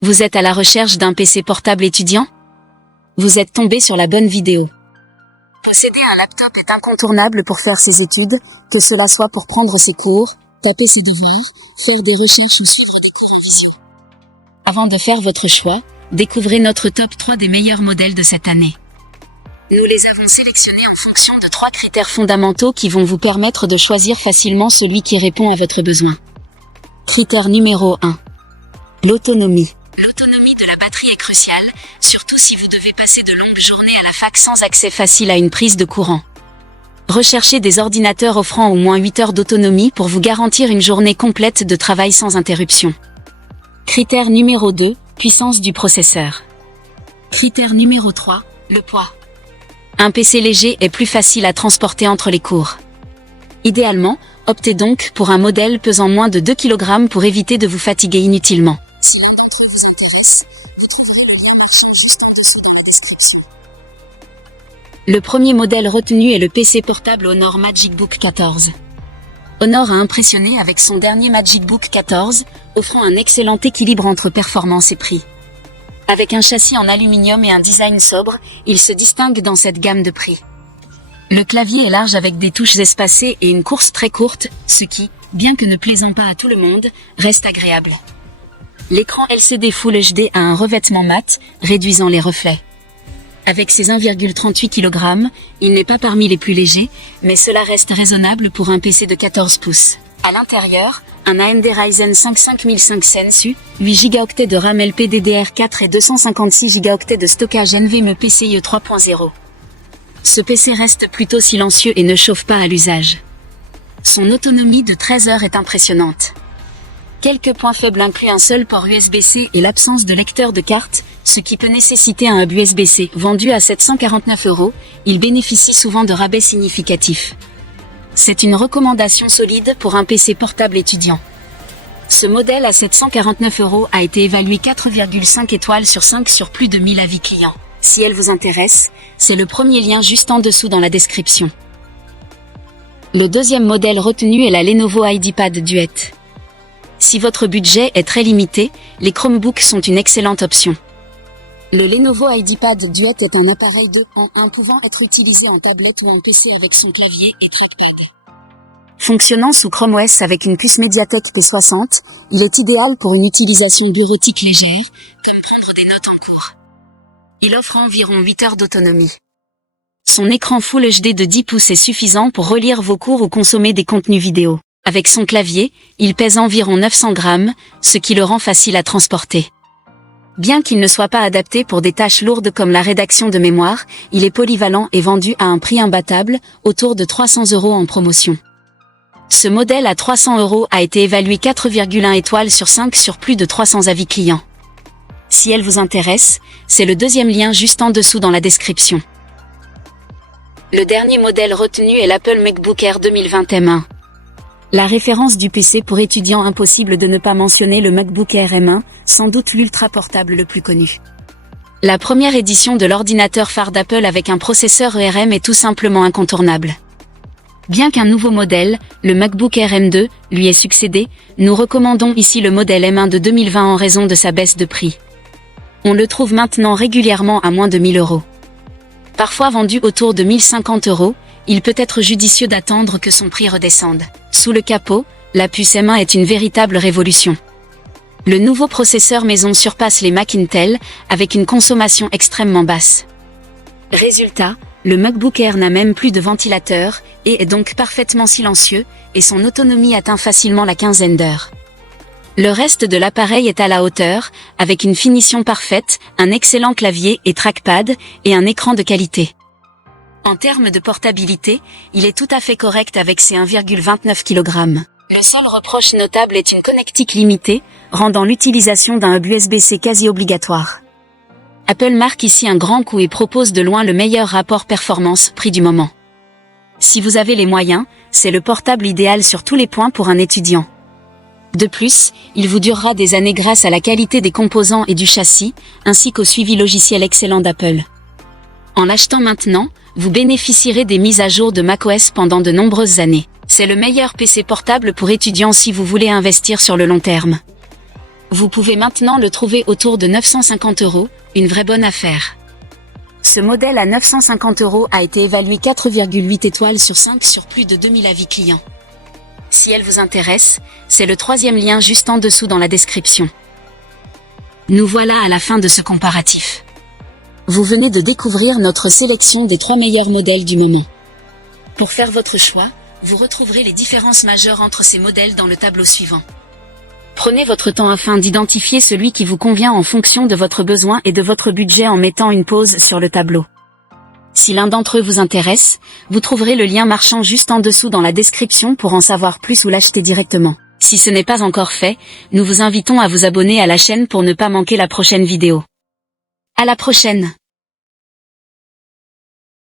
Vous êtes à la recherche d'un PC portable étudiant? Vous êtes tombé sur la bonne vidéo. Posséder un laptop est incontournable pour faire ses études, que cela soit pour prendre ses cours, taper ses devoirs, faire des recherches ou suivre des cours en visio. Avant de faire votre choix, découvrez notre top 3 des meilleurs modèles de cette année. Nous les avons sélectionnés en fonction de 3 critères fondamentaux qui vont vous permettre de choisir facilement celui qui répond à votre besoin. Critère numéro 1. L'autonomie. L'autonomie de la batterie est cruciale, surtout si vous devez passer de longues journées à la fac sans accès facile à une prise de courant. Recherchez des ordinateurs offrant au moins 8 heures d'autonomie pour vous garantir une journée complète de travail sans interruption. Critère numéro 2, puissance du processeur. Critère numéro 3, le poids. Un PC léger est plus facile à transporter entre les cours. Idéalement, optez donc pour un modèle pesant moins de 2 kg pour éviter de vous fatiguer inutilement. Si l'un d'entre eux vous intéresse, vous trouverez le lien juste en dessous dans la description. Le premier modèle retenu est le PC portable Honor MagicBook 14. Honor a impressionné avec son dernier MagicBook 14, offrant un excellent équilibre entre performance et prix. Avec un châssis en aluminium et un design sobre, il se distingue dans cette gamme de prix. Le clavier est large avec des touches espacées et une course très courte, ce qui, bien que ne plaisant pas à tout le monde, reste agréable. L'écran LCD Full HD a un revêtement mat, réduisant les reflets. Avec ses 1,38 kg, il n'est pas parmi les plus légers, mais cela reste raisonnable pour un PC de 14 pouces. À l'intérieur, un AMD Ryzen 5 5500 Sensu, 8 Go de RAM LPDDR4 et 256 Go de stockage NVMe PCIe 3.0. Ce PC reste plutôt silencieux et ne chauffe pas à l'usage. Son autonomie de 13 heures est impressionnante. Quelques points faibles incluent un seul port USB-C et l'absence de lecteur de carte, ce qui peut nécessiter un hub USB-C. Vendu à 749 €, il bénéficie souvent de rabais significatifs. C'est une recommandation solide pour un PC portable étudiant. Ce modèle à 749 € a été évalué 4,5 étoiles sur 5 sur plus de 1000 avis clients. Si elle vous intéresse, c'est le premier lien juste en dessous dans la description. Le deuxième modèle retenu est la Lenovo IdeaPad Duet. Si votre budget est très limité, les Chromebooks sont une excellente option. Le Lenovo IdeaPad Duet est un appareil 2 en 1 pouvant être utilisé en tablette ou en PC avec son clavier et trackpad. Fonctionnant sous Chrome OS avec une puce Mediatek P60, il est idéal pour une utilisation bureautique légère, comme prendre des notes en cours. Il offre environ 8 heures d'autonomie. Son écran Full HD de 10 pouces est suffisant pour relire vos cours ou consommer des contenus vidéo. Avec son clavier, il pèse environ 900 grammes, ce qui le rend facile à transporter. Bien qu'il ne soit pas adapté pour des tâches lourdes comme la rédaction de mémoire, il est polyvalent et vendu à un prix imbattable, autour de 300 € en promotion. Ce modèle à 300 € a été évalué 4,1 étoiles sur 5 sur plus de 300 avis clients. Si elle vous intéresse, c'est le deuxième lien juste en dessous dans la description. Le dernier modèle retenu est l'Apple MacBook Air 2020 M1. La référence du PC pour étudiants, impossible de ne pas mentionner le MacBook Air M1, sans doute l'ultra portable le plus connu. La première édition de l'ordinateur phare d'Apple avec un processeur ERM est tout simplement incontournable. Bien qu'un nouveau modèle, le MacBook Air M2, lui ait succédé, nous recommandons ici le modèle M1 de 2020 en raison de sa baisse de prix. On le trouve maintenant régulièrement à moins de 1000 €. Parfois vendu autour de 1050 €, il peut être judicieux d'attendre que son prix redescende. Sous le capot, la puce M1 est une véritable révolution. Le nouveau processeur maison surpasse les Mac Intel, avec une consommation extrêmement basse. Résultat, le MacBook Air n'a même plus de ventilateur, et est donc parfaitement silencieux, et son autonomie atteint facilement la quinzaine d'heures. Le reste de l'appareil est à la hauteur, avec une finition parfaite, un excellent clavier et trackpad, et un écran de qualité. En termes de portabilité, il est tout à fait correct avec ses 1,29 kg. Le seul reproche notable est une connectique limitée, rendant l'utilisation d'un hub USB-C quasi obligatoire. Apple marque ici un grand coup et propose de loin le meilleur rapport performance-prix du moment. Si vous avez les moyens, c'est le portable idéal sur tous les points pour un étudiant. De plus, il vous durera des années grâce à la qualité des composants et du châssis, ainsi qu'au suivi logiciel excellent d'Apple. En l'achetant maintenant, vous bénéficierez des mises à jour de macOS pendant de nombreuses années. C'est le meilleur PC portable pour étudiants si vous voulez investir sur le long terme. Vous pouvez maintenant le trouver autour de 950 €, une vraie bonne affaire. Ce modèle à 950 € a été évalué 4,8 étoiles sur 5 sur plus de 2000 avis clients. Si elle vous intéresse, c'est le 3e lien juste en dessous dans la description. Nous voilà à la fin de ce comparatif. Vous venez de découvrir notre sélection des 3 meilleurs modèles du moment. Pour faire votre choix, vous retrouverez les différences majeures entre ces modèles dans le tableau suivant. Prenez votre temps afin d'identifier celui qui vous convient en fonction de votre besoin et de votre budget en mettant une pause sur le tableau. Si l'un d'entre eux vous intéresse, vous trouverez le lien marchand juste en dessous dans la description pour en savoir plus ou l'acheter directement. Si ce n'est pas encore fait, nous vous invitons à vous abonner à la chaîne pour ne pas manquer la prochaine vidéo. À la prochaine!